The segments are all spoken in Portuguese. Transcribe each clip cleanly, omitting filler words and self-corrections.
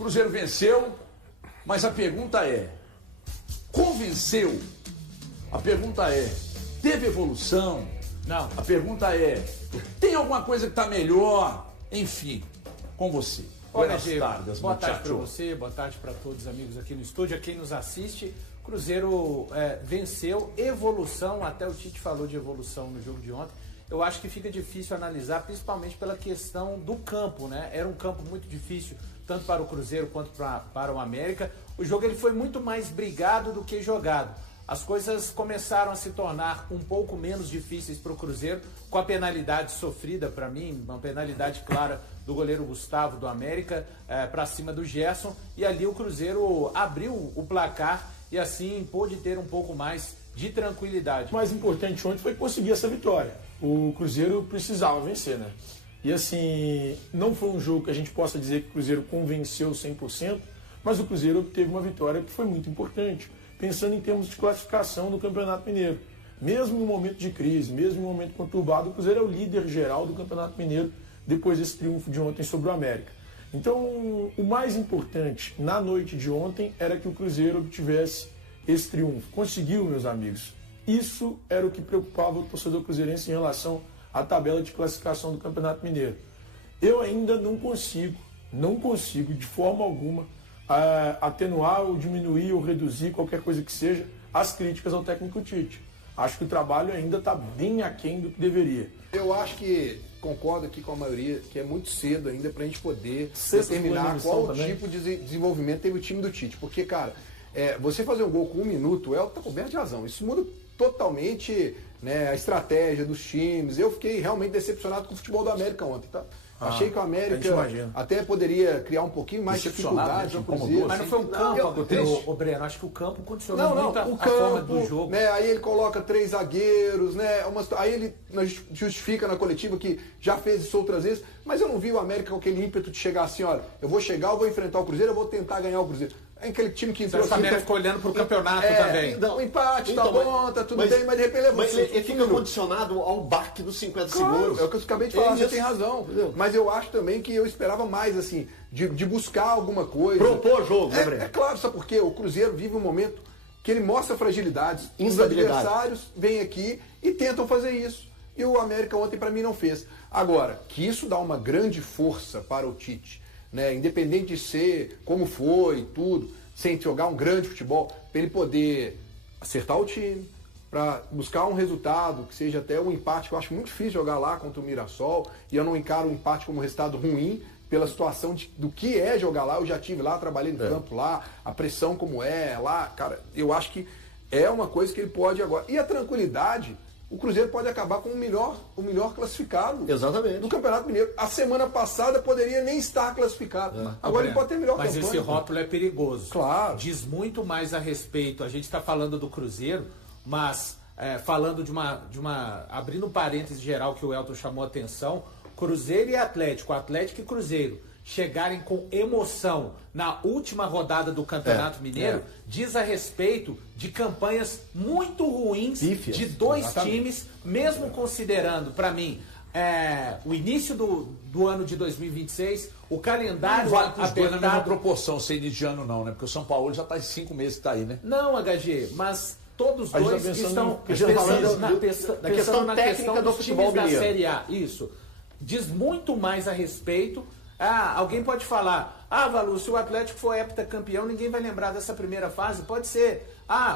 Cruzeiro venceu, mas a pergunta é, convenceu? A pergunta é, teve evolução? Não. A pergunta é, tem alguma coisa que está melhor? Enfim, com você. Buenas tardes, boa tarde para você, boa tarde para todos os amigos aqui no estúdio, a quem nos assiste. Cruzeiro venceu, evolução, até o Tite falou de evolução no jogo de ontem. Eu acho que fica difícil analisar, principalmente pela questão do campo, né? Era um campo muito difícil, tanto para o Cruzeiro quanto para o América. O jogo ele foi muito mais brigado do que jogado. As coisas começaram a se tornar um pouco menos difíceis para o Cruzeiro, com a penalidade sofrida para mim, uma penalidade clara do goleiro Gustavo do América para cima do Gerson, e ali o Cruzeiro abriu o placar e assim pôde ter um pouco mais de tranquilidade. O mais importante ontem foi conseguir essa vitória. O Cruzeiro precisava vencer, né? E assim, não foi um jogo que a gente possa dizer que o Cruzeiro convenceu 100%, mas o Cruzeiro teve uma vitória que foi muito importante, pensando em termos de classificação do Campeonato Mineiro. Mesmo em um momento de crise, mesmo em um momento conturbado, o Cruzeiro é o líder geral do Campeonato Mineiro depois desse triunfo de ontem sobre o América. Então, o mais importante na noite de ontem era que o Cruzeiro obtivesse esse triunfo. Conseguiu, meus amigos. Isso era o que preocupava o torcedor cruzeirense em relação à tabela de classificação do Campeonato Mineiro. Eu ainda não consigo de forma alguma atenuar ou diminuir ou reduzir qualquer coisa que seja as críticas ao técnico Tite. Acho que o trabalho ainda está bem aquém do que deveria. Eu acho que concordo aqui com a maioria que é muito cedo ainda para a gente poder determinar qual tipo de desenvolvimento teve o time do Tite. Porque, cara, você fazer um gol com 1 minuto, o Elton está coberto de razão. Isso muda totalmente, né, a estratégia dos times. Eu fiquei realmente decepcionado com o futebol do América ontem, tá? Achei que o América até poderia criar um pouquinho mais de dificuldade no Cruzeiro. Mas não foi o campo, Breno. Acho que o campo condicionou muito a forma do jogo. Né, aí ele coloca 3 zagueiros, né, aí ele justifica na coletiva que já fez isso outras vezes, mas eu não vi o América com aquele ímpeto de chegar assim, olha, eu vou chegar, eu vou enfrentar o Cruzeiro, eu vou tentar ganhar o Cruzeiro. É aquele time que entrou assim... O América ficou olhando pro campeonato também. O empate, tá bom, tá tudo bem, mas de repente... Mas ele fica condicionado ao baque dos 50 segundos. É o que eu acabei de falar, você tem razão. Entendeu? Mas eu acho também que eu esperava mais, assim, de buscar alguma coisa. Propor jogo, né, Breno? É claro, sabe por quê? O Cruzeiro vive um momento que ele mostra fragilidades. Os adversários vêm aqui e tentam fazer isso. E o América ontem, para mim, não fez. Agora, que isso dá uma grande força para o Tite, né? Independente de ser como foi, tudo, sem jogar um grande futebol, para ele poder acertar o time, para buscar um resultado, que seja até um empate, que eu acho muito difícil jogar lá contra o Mirassol, e eu não encaro o empate como resultado ruim, pela situação do que é jogar lá. Eu já estive lá, trabalhei no campo lá, a pressão como é lá, cara, eu acho que é uma coisa que ele pode agora. E a tranquilidade, o Cruzeiro pode acabar com o melhor classificado. Exatamente. Do Campeonato Mineiro. A semana passada poderia nem estar classificado. Agora ele pode ter melhor campanha. Mas esse rótulo é perigoso. Claro. Diz muito mais a respeito. A gente está falando do Cruzeiro, mas falando de uma... Abrindo um parêntese geral que o Elton chamou a atenção, Cruzeiro e Atlético, Atlético e Cruzeiro, chegarem com emoção na última rodada do Campeonato Mineiro, diz a respeito de campanhas muito ruins de dois times, mesmo considerando, para mim, o início do ano de 2026, o calendário apertado... na mesma proporção, sem início de ano não, né? Porque o São Paulo já está em 5 meses que está aí, né? Não, HG, mas todos dois estão pensando na questão técnica do futebol da Série A. Isso. Diz muito mais a respeito. Alguém pode falar, Valu, se o Atlético for heptacampeão, ninguém vai lembrar dessa primeira fase. Pode ser.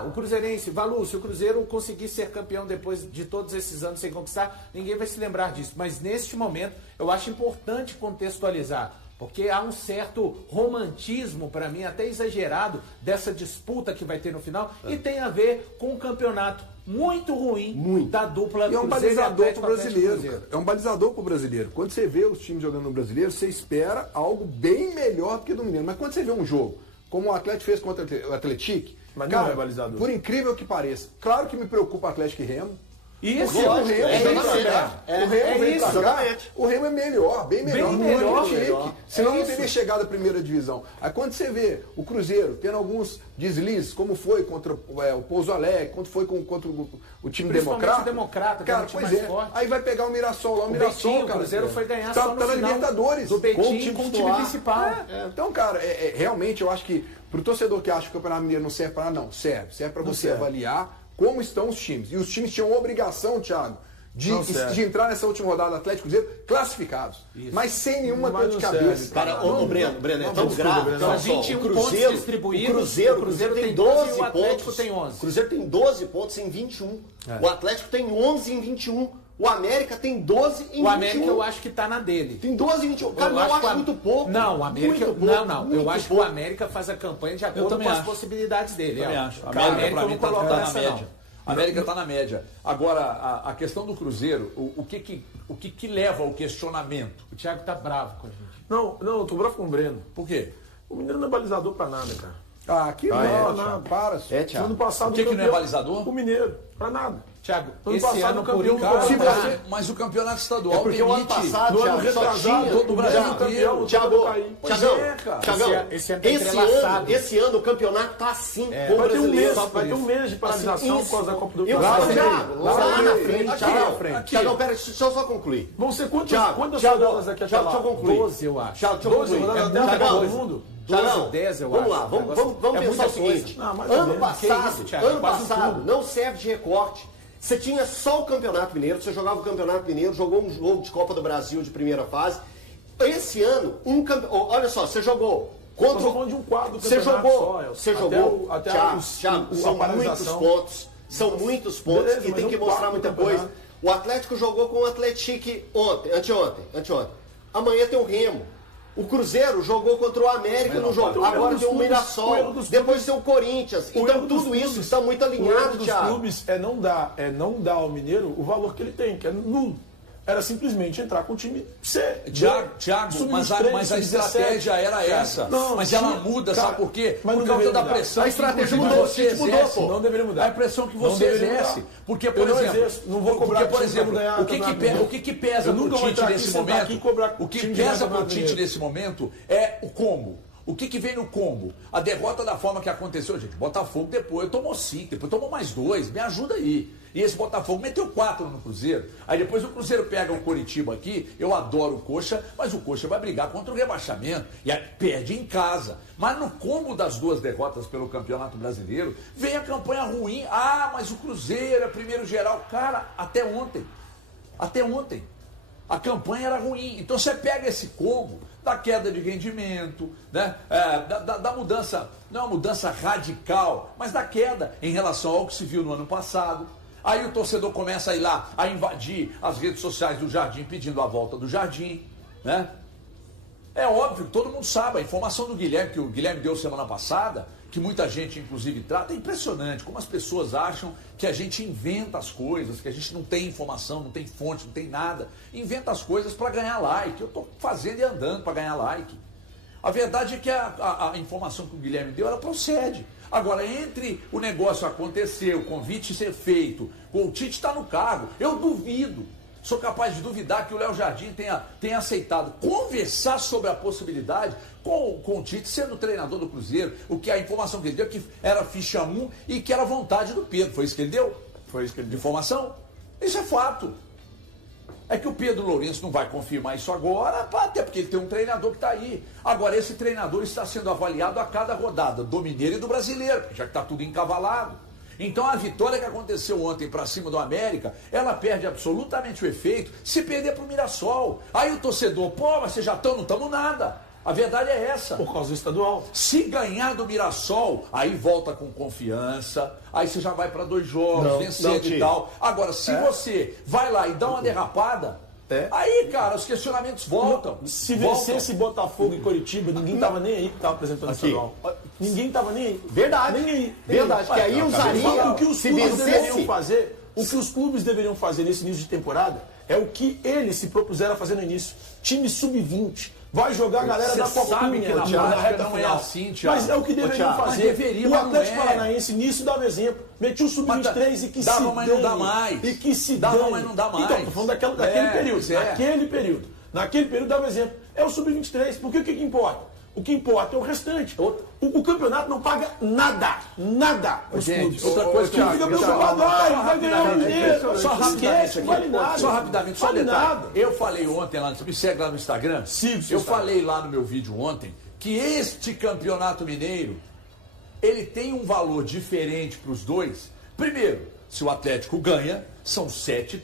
O Cruzeirense, Valu, se o Cruzeiro conseguir ser campeão depois de todos esses anos sem conquistar, ninguém vai se lembrar disso. Mas neste momento, eu acho importante contextualizar, porque há um certo romantismo, para mim, até exagerado, dessa disputa que vai ter no final, e tem a ver com um campeonato muito ruim da dupla e é um balizador para o brasileiro. É um balizador para o brasileiro. Quando você vê os times jogando no brasileiro, você espera algo bem melhor do que do Mineiro. Mas quando você vê um jogo, como o Atlético fez contra o Atlético, mas cara, não é balizador. Por incrível que pareça, claro que me preocupa o Atlético e Remo, Isso, Porque o Remo vem pra cá, o Remo é melhor, bem melhor que o Equipe. Senão não teria chegado à primeira divisão. Aí quando você vê o Cruzeiro tendo alguns deslizes, como foi contra o Pouso Alegre, quando foi contra o time Democrata, cara, pois é. Forte. Aí vai pegar o Mirassol lá, o Mirassol, Betinho, cara. O Cruzeiro foi ganhar tá só no na final Libertadores. do Betinho com o time principal. Então, cara, realmente eu acho que pro torcedor que acha que o Campeonato Mineiro não serve para nada, não, serve. Serve para você avaliar como estão os times. E os times tinham obrigação, Thiago, de entrar nessa última rodada do Atlético Cruzeiro classificados. Isso. Mas sem nenhuma dor de cabeça. Cara, ô Breno, é tão grave. São 21 pontos distribuídos. O Cruzeiro tem 12 e o Atlético pontos. tem 11. O Cruzeiro tem 12 pontos em 21. O Atlético tem 11 em 21. O América tem 12 em 21. O América eu acho que tá na dele. Tem 12 em 21. Cara, eu acho muito pouco. Não, o América. Eu acho que o América faz a campanha de acordo com as possibilidades dele. Eu também acho. A América pra mim tá na média. A América está na média. Agora, a questão do Cruzeiro, o que leva ao questionamento? O Thiago tá bravo com a gente. Não, eu tô bravo com o Breno. Por quê? O Mineiro não é balizador pra nada, cara. Aqui não, para. Thiago. Ano passado, O que não é balizador? O Mineiro, pra nada. Thiago, ano esse passado ano o campeão Cara, mas o campeonato estadual porque o ano passado, no ano Thiago, só retrasado, tinha todo o Brasil inteiro. Thiagão, esse ano tá entrelaçado. esse ano o campeonato tá assim. Vai ter um mês de paralisação por causa da Copa do Brasil. Brasil. Lá na frente. Thiagão, pera, deixa eu só concluir. Vão ser quantas rodadas aqui até lá? Deixa eu concluir. 12, eu acho. Deixa eu concluir. Todo mundo? 12, 10, eu vamos acho. lá, vamos pensar o seguinte. Ano passado não serve de recorte. Você tinha só o Campeonato Mineiro, você jogava o Campeonato Mineiro, jogou um jogo de Copa do Brasil de primeira fase. Esse ano, olha só, você jogou contra de um quadro do Você jogou, até Thiago, são muitos pontos. São muitos pontos e tem que mostrar muita coisa. O Atlético jogou com o Atlético anteontem. Amanhã tem o Remo. O Cruzeiro jogou contra o América no jogo. Agora tem o Mirassol. Depois tem o Corinthians. Então tudo isso está muito alinhado, Thiago. Os clubes é não dar ao Mineiro o valor que ele tem, que é nulo. Era simplesmente entrar com o time C. Thiago, mas a estratégia era essa. Mas ela muda, sabe por quê? Por causa da pressão. A estratégia mudou, não deveria mudar. A pressão que você exerce. Porque, por exemplo, não vou cobrar, por exemplo, o que pesa pro Tite nesse momento? O que pesa pro Tite nesse momento é o combo. O que vem no combo? A derrota da forma que aconteceu, gente. Botafogo depois tomou 5, depois tomou mais 2. Me ajuda aí. E esse Botafogo meteu 4 no Cruzeiro. Aí depois o Cruzeiro pega o Coritiba aqui. Eu adoro o Coxa, mas o Coxa vai brigar contra o rebaixamento. E aí perde em casa. Mas no combo das 2 derrotas pelo Campeonato Brasileiro, vem a campanha ruim. Ah, mas o Cruzeiro é primeiro geral. Cara, até ontem. A campanha era ruim. Então você pega esse combo da queda de rendimento, né? Da mudança, não é uma mudança radical, mas da queda em relação ao que se viu no ano passado. Aí o torcedor começa a ir lá, a invadir as redes sociais do Jardim, pedindo a volta do Jardim, né? É óbvio, todo mundo sabe, a informação do Guilherme, que o Guilherme deu semana passada, que muita gente inclusive trata, é impressionante como as pessoas acham que a gente inventa as coisas, que a gente não tem informação, não tem fonte, não tem nada, inventa as coisas para ganhar like. Eu estou fazendo e andando para ganhar like. A verdade é que a informação que o Guilherme deu, ela procede. Agora, entre o negócio acontecer, o convite ser feito, o Tite está no cargo, eu duvido. Sou capaz de duvidar que o Léo Jardim tenha aceitado conversar sobre a possibilidade com o Tite sendo treinador do Cruzeiro. O que a informação que ele deu que era ficha 1 e que era vontade do Pedro. Foi isso que ele deu? Foi isso que ele deu. De informação? Isso é fato. É que o Pedro Lourenço não vai confirmar isso agora, até porque ele tem um treinador que está aí. Agora, esse treinador está sendo avaliado a cada rodada, do Mineiro e do Brasileiro, já que está tudo encavalado. Então a vitória que aconteceu ontem para cima do América, ela perde absolutamente o efeito se perder para o Mirassol. Aí o torcedor, mas vocês já estão, não estamos nada. A verdade é essa. Por causa do estadual. Se ganhar do Mirassol, aí volta com confiança, aí você já vai para 2 jogos, vencendo e tal. Agora, se você vai lá e dá uma derrapada, aí, cara, os questionamentos voltam. Se vencesse Botafogo e Coritiba, ninguém tava nem aí que tava apresentando o estadual. Ninguém tava nem aí. Verdade. Nem aí. Verdade. Que aí usaria o que os clubes deveriam fazer. O que os clubes deveriam fazer nesse início de temporada é o que eles se propuseram a fazer no início. Time sub-20. vai jogar a galera da Copinha, sabe que na Thiago, prática reta não é final. assim, Thiago. Mas é o que deveriam Thiago, fazer. mas deveria, o mas não Atlético é. Paranaense nisso dava exemplo. Metia o Sub-23 e que dava, se mas dane. não dá mais. E que se Dava, dane. mas não dá mais. Então, tô falando daquele período. É. Naquele período. Naquele período dava exemplo. É o Sub-23. Porque o que importa? O que importa é o restante. O campeonato não paga nada. Nada. Os clubes. Outra coisa que fica preocupado, vai ganhar um dinheiro. Só rapidamente não vale nada. Só rapidamente, só vale detalhe. nada. Eu falei ontem lá, você me segue lá no Instagram? Sigo, eu falei lá no meu vídeo ontem que este campeonato mineiro ele tem um valor diferente para os dois. Primeiro, se o Atlético ganha, são 7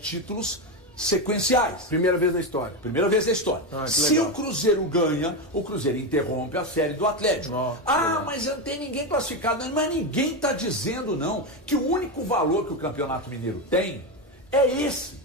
títulos sequenciais. Primeira vez na história. Primeira vez na história. Se o Cruzeiro ganha, o Cruzeiro interrompe a série do Atlético. Mas não tem ninguém classificado. Mas ninguém está dizendo, não, que o único valor que o Campeonato Mineiro tem é esse.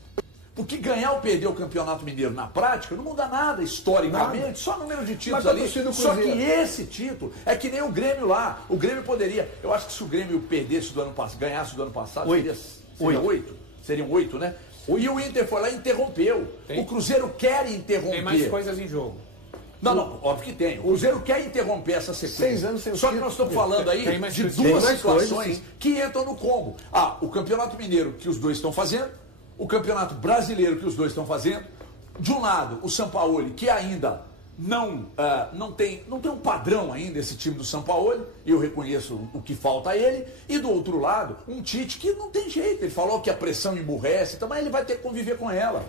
Porque ganhar ou perder o Campeonato Mineiro na prática não muda nada, historicamente, só número de títulos ali. Só que esse título é que nem o Grêmio lá. O Grêmio poderia. Eu acho que se o Grêmio perdesse do ano passado, ganhasse do ano passado, seria 8. Seriam 8, né? E o Inter foi lá e interrompeu. O Cruzeiro quer interromper. Tem mais coisas em jogo. Não, óbvio que tem. O Cruzeiro quer interromper essa sequência. 6 anos sem Só que nós estamos falando aí de duas situações que entram no combo. O Campeonato Mineiro que os dois estão fazendo, o Campeonato Brasileiro que os dois estão fazendo. De um lado, o Sampaoli, que ainda não tem um padrão ainda esse time do Sampaoli, e eu reconheço o que falta a ele, e do outro lado, um Tite que não tem jeito, ele falou que a pressão emburrece, então, mas ele vai ter que conviver com ela,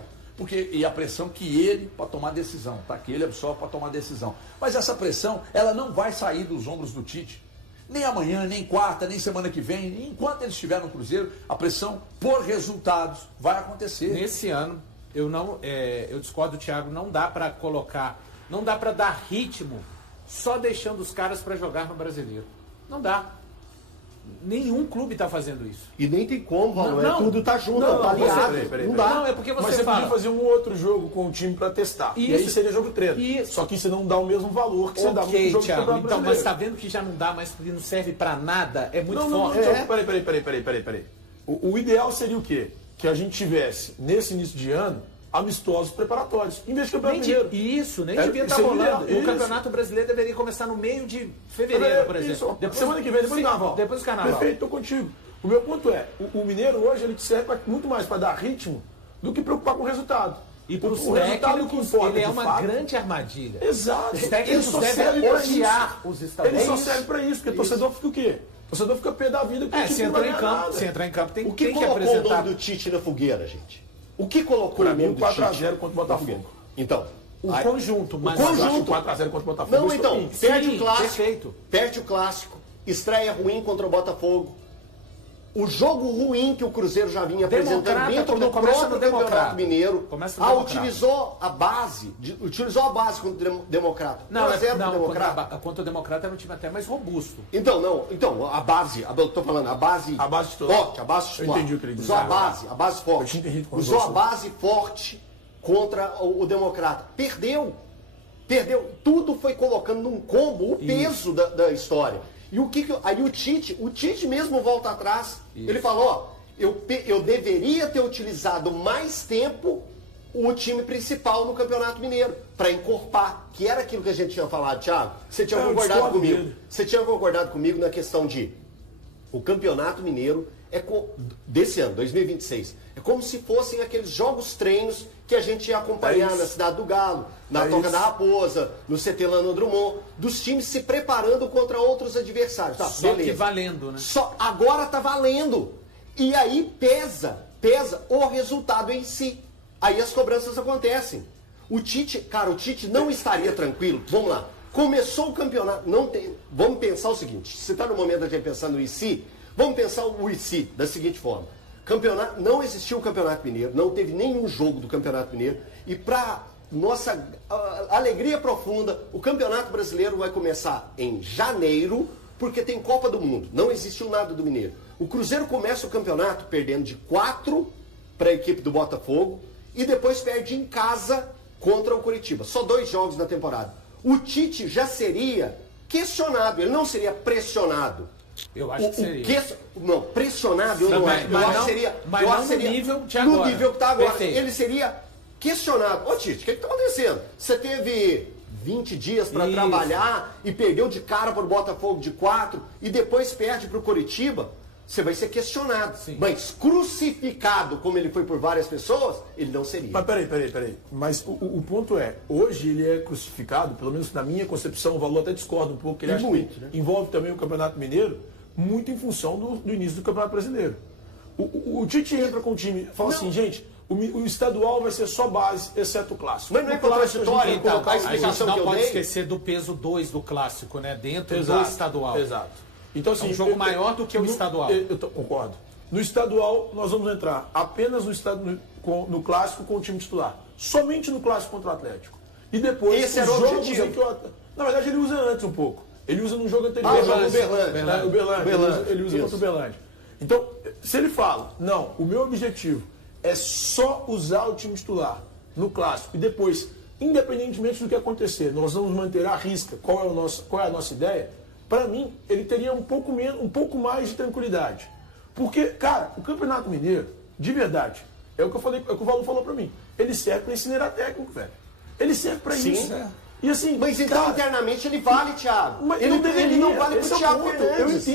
e a pressão que ele, para tomar decisão, tá? Que ele absorve para tomar decisão, mas essa pressão, ela não vai sair dos ombros do Tite, nem amanhã, nem quarta, nem semana que vem, enquanto ele estiver no Cruzeiro, a pressão por resultados vai acontecer. Nesse ano, eu discordo do Thiago, não dá para dar ritmo só deixando os caras para jogar no Brasileiro. Não dá. Nenhum clube está fazendo isso. E nem tem como, Valor. Não, tudo tá junto, tá aliado. Peraí. Não dá. Não, é porque Mas você podia fazer um outro jogo com o time para testar. E aí seria jogo treino. Só que você não dá o mesmo valor que você dá no jogo Thiago, do então, mas está vendo que já não dá mais, porque não serve para nada? É muito forte. Peraí. O ideal seria o quê? Que a gente tivesse, nesse início de ano, amistosos preparatórios, em vez de campeonato mineiro. Isso, nem devia estar rolando. O Campeonato Brasileiro deveria começar no meio de fevereiro, por exemplo. Semana que vem, depois do Carnaval. Depois do Carnaval. Perfeito, estou contigo. O meu ponto é, o mineiro hoje ele serve muito mais para dar ritmo do que preocupar com o resultado. E para os técnicos, ele é uma grande armadilha. Exato. Os técnicos devem odiar os estaduais. Ele só serve para isso, porque o torcedor fica o quê? O torcedor fica pé da vida. Se entrar em campo, tem que colocou apresentar. o nome do Tite na fogueira, gente? O que colocou Para o mim, nome do Tite? 4x0 contra o Botafogo. Então. O conjunto, mas o conjunto 4x0 contra o Botafogo. Não, então, perde o clássico. Perfeito. Perde o clássico. Estreia ruim contra o Botafogo. O jogo ruim que o Cruzeiro já vinha apresentando dentro do próprio Campeonato Mineiro. Utilizou a base contra o Democrata. Contra o Democrata era um time até mais robusto. Então, a base, eu tô falando, a base titular. forte, a base titular. Eu entendi o que ele disse. Usou a base forte. Usou a base forte contra o Democrata. Perdeu. Tudo foi colocando num combo o peso da história. E aí o Tite mesmo volta atrás. Isso. Ele falou, eu deveria ter utilizado mais tempo o time principal no Campeonato Mineiro, para encorpar, que era aquilo que a gente tinha falado, Thiago. Você tinha concordado comigo. Você tinha concordado comigo na questão de o Campeonato Mineiro desse ano, 2026, é como se fossem aqueles jogos treinos que a gente ia acompanhar na Cidade do Galo, na Toca da Raposa, no CT Lano Drummond, dos times se preparando contra outros adversários. Tá, só beleza. Que valendo, né? Agora tá valendo. E aí pesa o resultado em si. Aí as cobranças acontecem. O Tite não estaria tranquilo. Vamos lá. Começou o campeonato. Vamos pensar o seguinte. Se está no momento da gente pensar no IC, vamos pensar o IC da seguinte forma. Não existiu o Campeonato Mineiro, não teve nenhum jogo do Campeonato Mineiro. E para nossa alegria profunda, o Campeonato Brasileiro vai começar em janeiro, porque tem Copa do Mundo. Não existiu nada do Mineiro. O Cruzeiro começa o campeonato perdendo de 4 para a equipe do Botafogo e depois perde em casa contra o Curitiba. Só 2 jogos na temporada. O Tite já seria questionado, ele não seria pressionado. Eu acho que seria. Não, pressionado eu não acho. Eu acho que seria. Mas não no nível de agora. No nível que está agora. Perfeito. Ele seria questionado. Ô Tite, o que está acontecendo? Você teve 20 dias para trabalhar e perdeu de cara para o Botafogo de 4 e depois perde para o Coritiba? Você vai ser questionado. Sim. Mas crucificado, como ele foi por várias pessoas, ele não seria. Mas peraí. Mas o ponto é, hoje ele é crucificado, pelo menos na minha concepção, o Valor até discorda um pouco, que ele acha muito, que envolve também o Campeonato Mineiro, muito em função do início do Campeonato Brasileiro. O Tite entra com o time e fala assim, gente, o estadual vai ser só base, exceto o clássico. Mas não é contraditório, então, a explicação não pode esquecer do peso 2 do clássico, né? Dentro do estadual. Exato. Então, assim, é um jogo maior do que o estadual. Eu concordo. No estadual, nós vamos entrar apenas no clássico com o time titular. Somente no clássico contra o Atlético. E depois, esse era o objetivo. Na verdade, ele usa antes um pouco. Ele usa no jogo anterior. O Berlândia. Ele usa contra o Berlândia. Então, se ele fala, não, o meu objetivo é só usar o time titular no clássico e depois, independentemente do que acontecer, nós vamos manter à risca qual é a nossa ideia, para mim, ele teria um pouco mais de tranquilidade. Porque, cara, o Campeonato Mineiro, de verdade, é o que eu falei, é o que o Valor falou para mim. Ele serve para incinerar técnico, velho. Ele serve para isso. E assim, mas então, cara, internamente, ele vale, Thiago. Mas ele não vale pro Thiago Fernandes.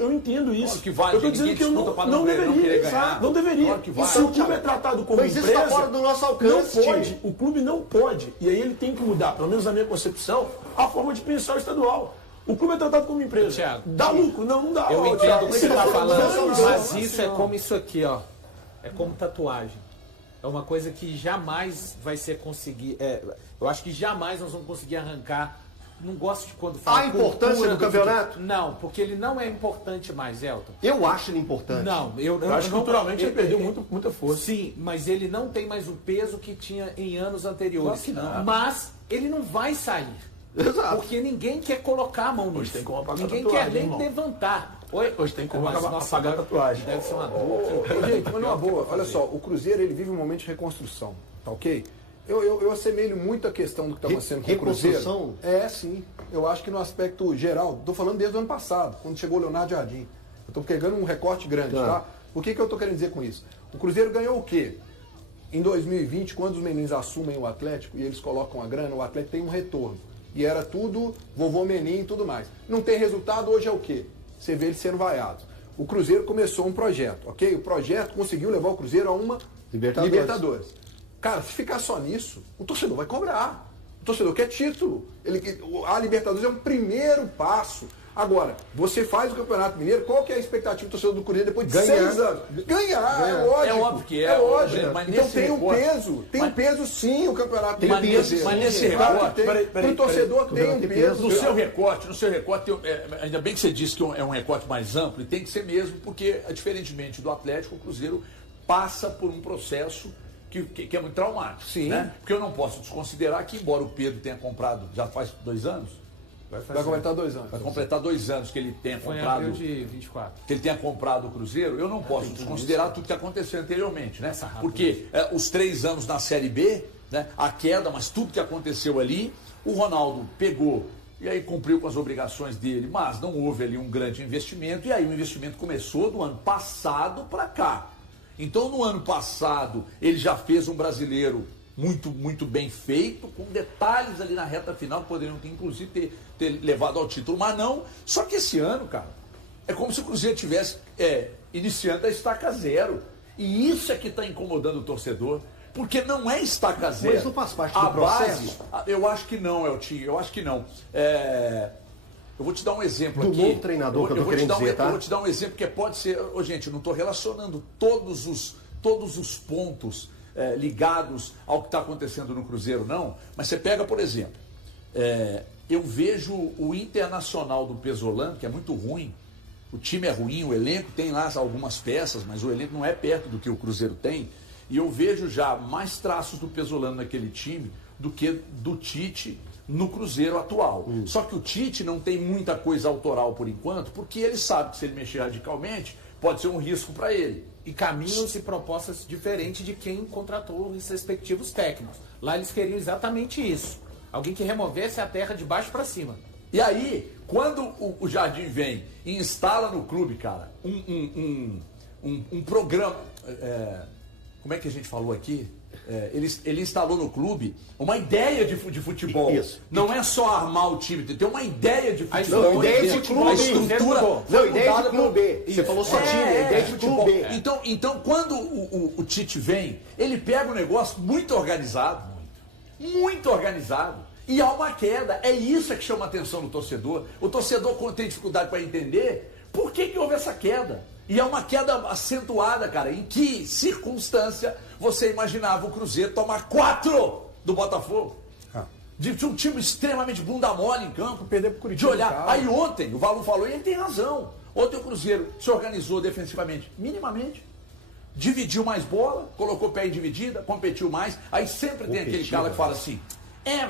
Eu entendo isso. Claro que vale, eu tô dizendo que eu não deveria. Não deveria. Claro que vale. Se o clube é tratado como mas empresa, isso está fora do nosso alcance. Não pode. O clube não pode. E aí ele tem que mudar, pelo menos na minha concepção, a forma de pensar o estadual. O clube é tratado como empresa. Thiago, dá lucro? Não dá. Eu entendo o que você está falando, mas isso é como isso aqui, ó. É como tatuagem. É uma coisa que jamais vai ser conseguir. Eu acho que jamais nós vamos conseguir arrancar. Não gosto de quando fala. A importância do campeonato? Não, porque ele não é importante mais, Elton. Eu acho ele importante. Não, eu acho que culturalmente ele perdeu muita força. Sim, mas ele não tem mais o peso que tinha em anos anteriores. Claro que não. Mas ele não vai sair. Exato. Porque ninguém quer colocar a mão nisso. Tem como apagar ninguém tatuagem, quer nem irmão. levantar. Hoje tem como apagar a tatuagem. Deve ser uma dor. Gente, mas numa boa, olha só, o Cruzeiro ele vive um momento de reconstrução, tá ok? Eu assemelho muito a questão do que está acontecendo com o Cruzeiro. Reconstrução? Sim. Eu acho que no aspecto geral, estou falando desde o ano passado, quando chegou o Leonardo Jardim. Eu estou pegando um recorte grande, tá? O que eu estou querendo dizer com isso? O Cruzeiro ganhou o quê? Em 2020, quando os meninos assumem o Atlético e eles colocam a grana, o Atlético tem um retorno. E era tudo vovô Menin e tudo mais. Não tem resultado, hoje é o quê? Você vê eles sendo vaiados. O Cruzeiro começou um projeto, ok? O projeto conseguiu levar o Cruzeiro a uma Libertadores. Cara, se ficar só nisso, o torcedor vai cobrar. O torcedor quer título. A Libertadores é um primeiro passo. Agora, você faz o Campeonato Mineiro, qual que é a expectativa do torcedor do Cruzeiro depois de 6 anos? Ganhar, é lógico. É óbvio que é. É lógico. Mas então tem um recorte, peso. Tem um peso sim o Campeonato Mineiro. Mas nesse recorte, o torcedor tem um peso. No seu recorte, ainda bem que você disse que é um recorte mais amplo, e tem que ser mesmo, porque, diferentemente do Atlético, o Cruzeiro passa por um processo que é muito traumático. Sim. Né? Porque eu não posso desconsiderar que, embora o Pedro tenha comprado, já faz 2 anos? Vai completar 2 anos. Vai completar 2 anos que ele tenha Foi comprado. em abril de 24. Que ele tenha comprado o Cruzeiro, eu não posso desconsiderar tudo que aconteceu anteriormente, né? Porque os 3 anos na Série B, né, a queda, mas tudo que aconteceu ali, o Ronaldo pegou e aí cumpriu com as obrigações dele, mas não houve ali um grande investimento, e aí o investimento começou do ano passado para cá. Então, no ano passado, ele já fez um brasileiro muito bem feito, com detalhes ali na reta final, que poderiam inclusive ter levado ao título, mas não. Só que esse ano, cara, é como se o Cruzeiro estivesse iniciando a estaca zero. E isso é que está incomodando o torcedor, porque não é estaca zero. Mas não faz parte do processo? Eu acho que não, Eltinho, eu acho que não. Eu vou te dar um exemplo do aqui. novo treinador que eu tô querendo dizer, tá? Eu vou te dar um exemplo que pode ser... gente, eu não estou relacionando todos os pontos ligados ao que está acontecendo no Cruzeiro, não. Mas você pega, por exemplo, eu vejo o Internacional do Pesolano, que é muito ruim. O time é ruim, o elenco tem lá algumas peças, mas o elenco não é perto do que o Cruzeiro tem. E eu vejo já mais traços do Pesolano naquele time do que do Tite no Cruzeiro atual. Só que o Tite não tem muita coisa autoral por enquanto, porque ele sabe que se ele mexer radicalmente, pode ser um risco para ele. E caminhos e propostas diferentes de quem contratou os respectivos técnicos. Lá eles queriam exatamente isso. Alguém que removesse a terra de baixo para cima. E aí, quando o Jardim vem e instala no clube, cara, um programa... como é que a gente falou aqui? ele instalou no clube uma ideia de futebol. Isso. Não é só armar o time, tem uma ideia de futebol. Não, ideia de clube. A estrutura. Não, ideia de clube. Você falou só time, ideia de clube. Então, quando o Tite vem, ele pega um negócio muito organizado, e há uma queda. É isso que chama a atenção do torcedor. O torcedor, quando tem dificuldade para entender por que houve essa queda. E é uma queda acentuada, cara. Em que circunstância você imaginava o Cruzeiro tomar 4 do Botafogo? De um time extremamente bunda mole em campo. Perder pro Curitiba. De olhar. Aí ontem, o Valu falou, e ele tem razão. Ontem o Cruzeiro se organizou defensivamente, minimamente. Dividiu mais bola, colocou pé em dividida, competiu mais. Aí sempre tem aquele cara que fala assim,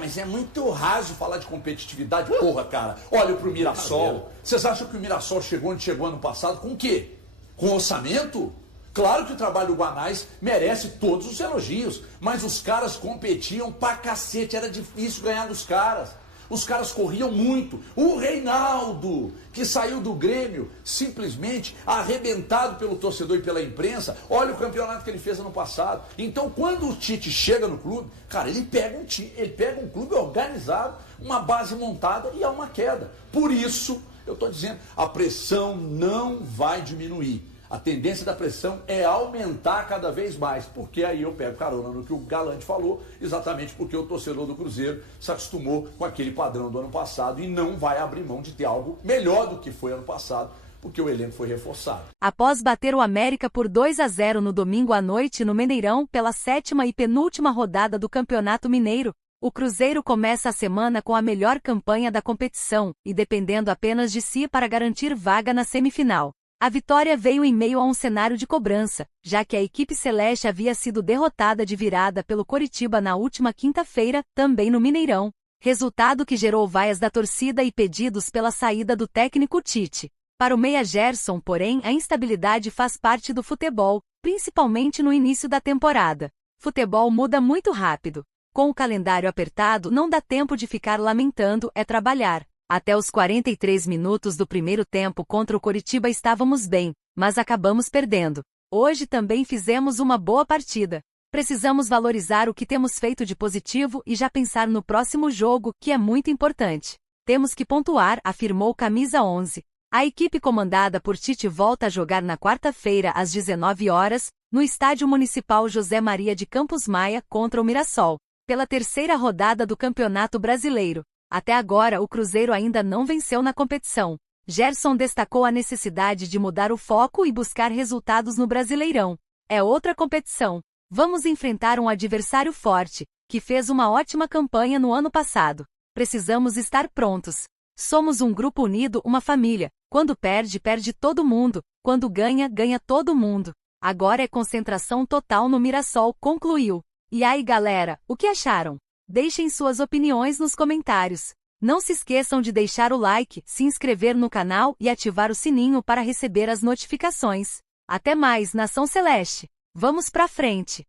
mas é muito raso falar de competitividade. Porra, cara, olha pro Mirassol. Vocês acham que o Mirassol chegou onde chegou ano passado com o quê? Com orçamento? Claro que o trabalho do Guanais merece todos os elogios, mas os caras competiam pra cacete, era difícil ganhar dos caras. Os caras corriam muito. O Reinaldo, que saiu do Grêmio, simplesmente arrebentado pelo torcedor e pela imprensa. Olha o campeonato que ele fez ano passado. Então, quando o Tite chega no clube, cara, ele pega um clube organizado, uma base montada e há uma queda. Por isso, eu estou dizendo, a pressão não vai diminuir. A tendência da pressão é aumentar cada vez mais, porque aí eu pego carona no que o Galante falou, exatamente porque o torcedor do Cruzeiro se acostumou com aquele padrão do ano passado e não vai abrir mão de ter algo melhor do que foi ano passado, porque o elenco foi reforçado. Após bater o América por 2-0 no domingo à noite no Mineirão pela 7ª e penúltima rodada do Campeonato Mineiro, o Cruzeiro começa a semana com a melhor campanha da competição e dependendo apenas de si para garantir vaga na semifinal. A vitória veio em meio a um cenário de cobrança, já que a equipe celeste havia sido derrotada de virada pelo Coritiba na última quinta-feira, também no Mineirão, resultado que gerou vaias da torcida e pedidos pela saída do técnico Tite. Para o meia Gerson, porém, a instabilidade faz parte do futebol, principalmente no início da temporada. Futebol muda muito rápido. Com o calendário apertado, não dá tempo de ficar lamentando, é trabalhar. Até os 43 minutos do primeiro tempo contra o Coritiba estávamos bem, mas acabamos perdendo. Hoje também fizemos uma boa partida. Precisamos valorizar o que temos feito de positivo e já pensar no próximo jogo, que é muito importante. Temos que pontuar, afirmou Camisa 11. A equipe comandada por Tite volta a jogar na quarta-feira às 19 horas, no Estádio Municipal José Maria de Campos Maia contra o Mirassol, pela terceira rodada do Campeonato Brasileiro. Até agora o Cruzeiro ainda não venceu na competição. Gerson destacou a necessidade de mudar o foco e buscar resultados no Brasileirão. É outra competição. Vamos enfrentar um adversário forte, que fez uma ótima campanha no ano passado. Precisamos estar prontos. Somos um grupo unido, uma família. Quando perde, perde todo mundo. Quando ganha, ganha todo mundo. Agora é concentração total no Mirassol, concluiu. E aí, galera, o que acharam? Deixem suas opiniões nos comentários. Não se esqueçam de deixar o like, se inscrever no canal e ativar o sininho para receber as notificações. Até mais, Nação Celeste! Vamos pra frente!